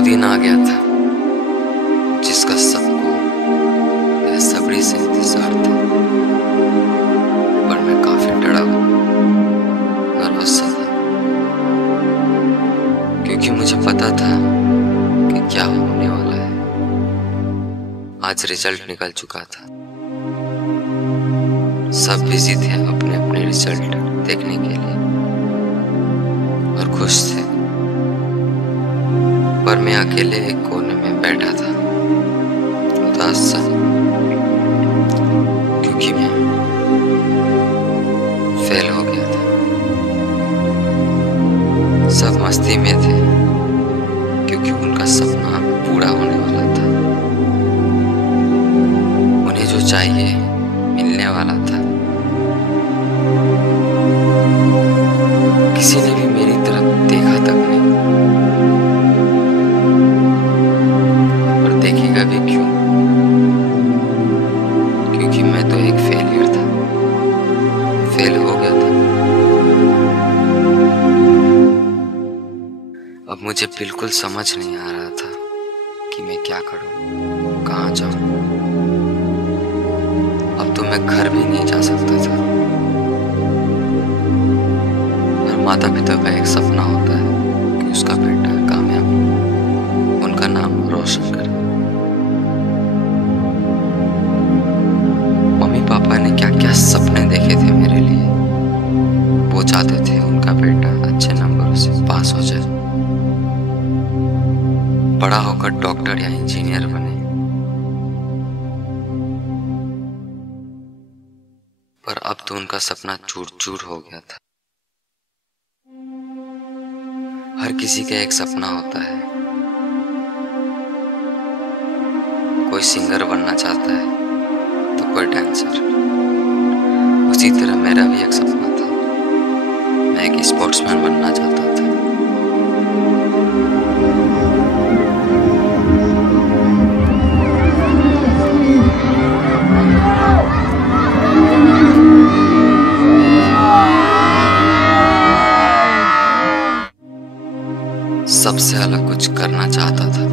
वो दिन आ गया था जिसका सबको बेसब्री से इंतजार था, पर मैं काफी डरा हुआ, नर्वस सा था, क्योंकि मुझे पता था कि क्या होने वाला है। आज रिजल्ट निकल चुका था, सब बिजी थे अपने अपने रिजल्ट देखने के लिए और खुश थे, पर मैं अकेले एक कोने में बैठा था, उदास सा, क्योंकि मैं फेल हो गया था। सब मस्ती में थे क्योंकि उनका सपना पूरा होने वाला था, उन्हें जो चाहिए मिलने वाला था। किसी ने भी मेरी तरफ देखा तक नहीं, और देखेगा भी क्यों, क्योंकि मैं तो एक फेलियर था, फेल हो गया था। अब मुझे बिल्कुल समझ नहीं आ रहा था कि मैं क्या करूं, कहाँ जाऊं। अब तो मैं घर भी नहीं जा सकता था। हर माता पिता का एक सपना होता है कि उसका बेटा कामयाब हो, उनका नाम रोशन करे। मम्मी पापा ने क्या क्या सपने देखे थे मेरे लिए। वो चाहते थे उनका बेटा अच्छे नंबरों से पास हो जाए, बड़ा होकर डॉक्टर या इंजीनियर बने। पर अब तो उनका सपना चूर चूर हो गया था। हर किसी का एक सपना होता है, कोई सिंगर बनना चाहता है तो कोई डांसर। उसी तरह मेरा भी एक सपना था, मैं एक स्पोर्ट्समैन बनना चाहता था। सबसे अलग कुछ करना चाहता था।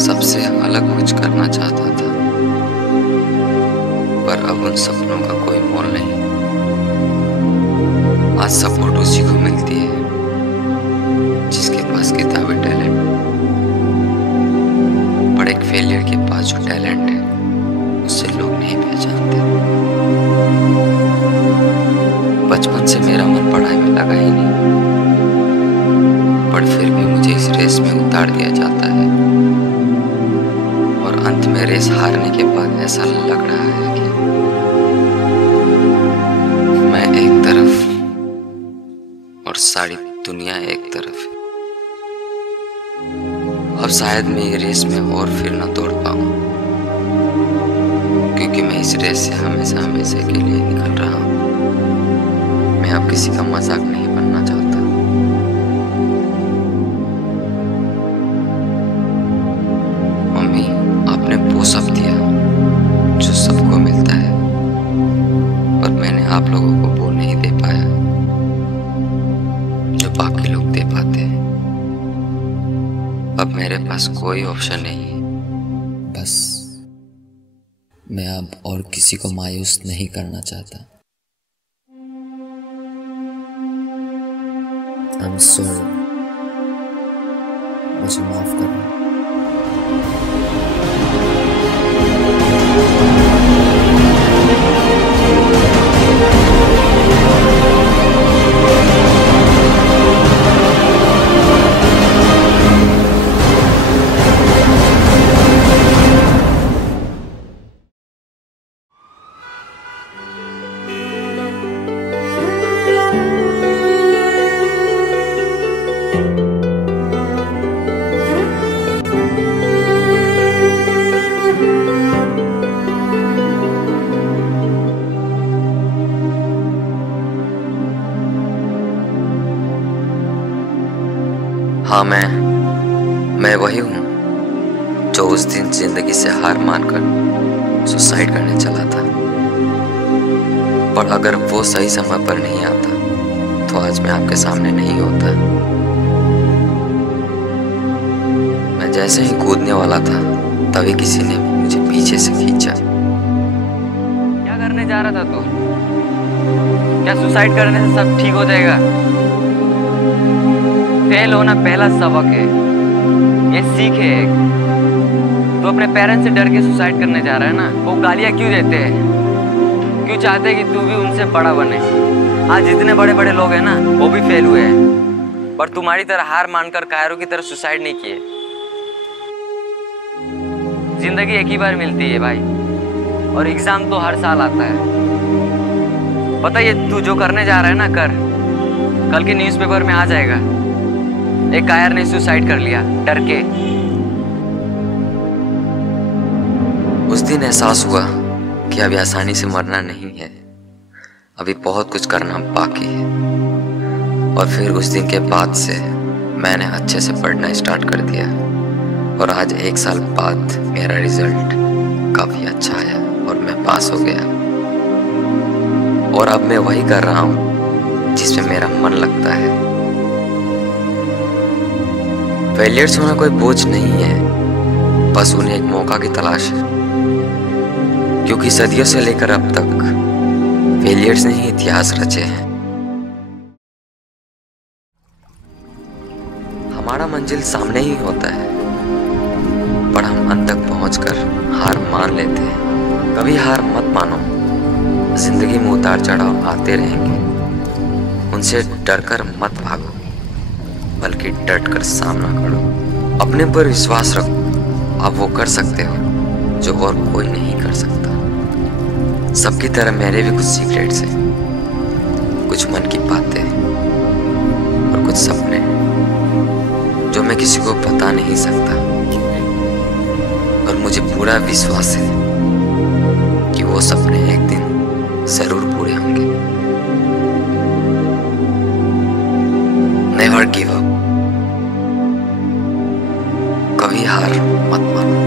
सबसे अलग कुछ करना चाहता था, पर अब उन सपनों का कोई मोल नहीं। आज सपोर्ट उसी को मिलती है जिसके पास किताबी टैलेंट, पर एक फेलियर के पास जो टैलेंट है उससे लोग नहीं पहचानते। बचपन से मेरा मन पढ़ाई में लगा ही नहीं, पर फिर भी मुझे इस रेस में उतार दिया जाता है, और अंत में रेस हारने के बाद ऐसा लग रहा है कि मैं एक तरफ और सारी दुनिया एक तरफ। अब शायद मैं ये रेस में और फिर ना दौड़ पाऊं, क्योंकि मैं इस रेस से हमेशा हमेशा के लिए निकल रहा हूं। मैं अब किसी का मजाक नहीं बनना चाहता। मम्मी, आपने वो सब दिया जो सबको मिलता है, पर मैंने आप लोगों को वो नहीं दे पाया जो बाकी लोग दे पाते हैं। अब मेरे पास कोई ऑप्शन नहीं है। बस मैं अब और किसी को मायूस नहीं करना चाहता। I'm sorry, मुझे माफ करना। हाँ, मैं वही हूँ जो उस दिन जिंदगी से हार मानकर सुसाइड करने चला था। पर अगर वो सही समय पर नहीं आता तो आज मैं आपके सामने नहीं होता। मैं जैसे ही कूदने वाला था तभी किसी ने मुझे पीछे से खींचा। क्या करने जा रहा था तू? क्या सुसाइड करने से सब ठीक हो जाएगा? फेल होना पहला सबक है, ये सीख है एक। तू अपने पेरेंट्स से डर के सुसाइड करने जा रहा है ना, वो गालियाँ क्यों देते हैं? क्यों चाहते हैं कि तू भी उनसे बड़ा बने? आज जितने बड़े बड़े लोग हैं ना, वो भी फेल हुए हैं, पर तुम्हारी तरह हार मानकर कायरों की तरह सुसाइड नहीं किए। जिंदगी एक ही बार मिलती है भाई, और एग्जाम तो हर साल आता है। पता ये तू जो करने जा रहा है ना, कर। कल के न्यूज़पेपर में आ जाएगा, एक कायर ने सुसाइड कर लिया डर के। उस दिन एहसास हुआ कि अभी आसानी से मरना नहीं है, अभी बहुत कुछ करना बाकी है। और फिर उस दिन के बाद से मैंने अच्छे से पढ़ना स्टार्ट कर दिया, और आज 1 साल बाद मेरा रिजल्ट काफ़ी अच्छा आया और मैं पास हो गया। और अब मैं वही कर रहा हूँ जिसमें मेरा मन लगता है। फेलियर्स होना कोई बोझ नहीं है, बस उन्हें एक मौका की तलाश है। क्योंकि सदियों से लेकर अब तक फेलियर्स ने ही इतिहास रचे हैं। हमारा मंजिल सामने ही होता है, पर हम अंत तक पहुंचकर हार मान लेते हैं। कभी हार मत मानो, जिंदगी में उतार चढ़ाव आते रहेंगे। उनसे डरकर मत भागो, बल्कि डटकर सामना करो। अपने पर विश्वास रखो, आप वो कर सकते हो जो और कोई नहीं कर सकता। सबकी तरह मेरे भी कुछ सीक्रेट्स हैं, कुछ मन की बातें और कुछ सपने जो मैं किसी को बता नहीं सकता। और मुझे पूरा विश्वास है कि वो सपने एक दिन जरूर पूरे होंगे। नेवर गिव अप, कभी हार मत मानो।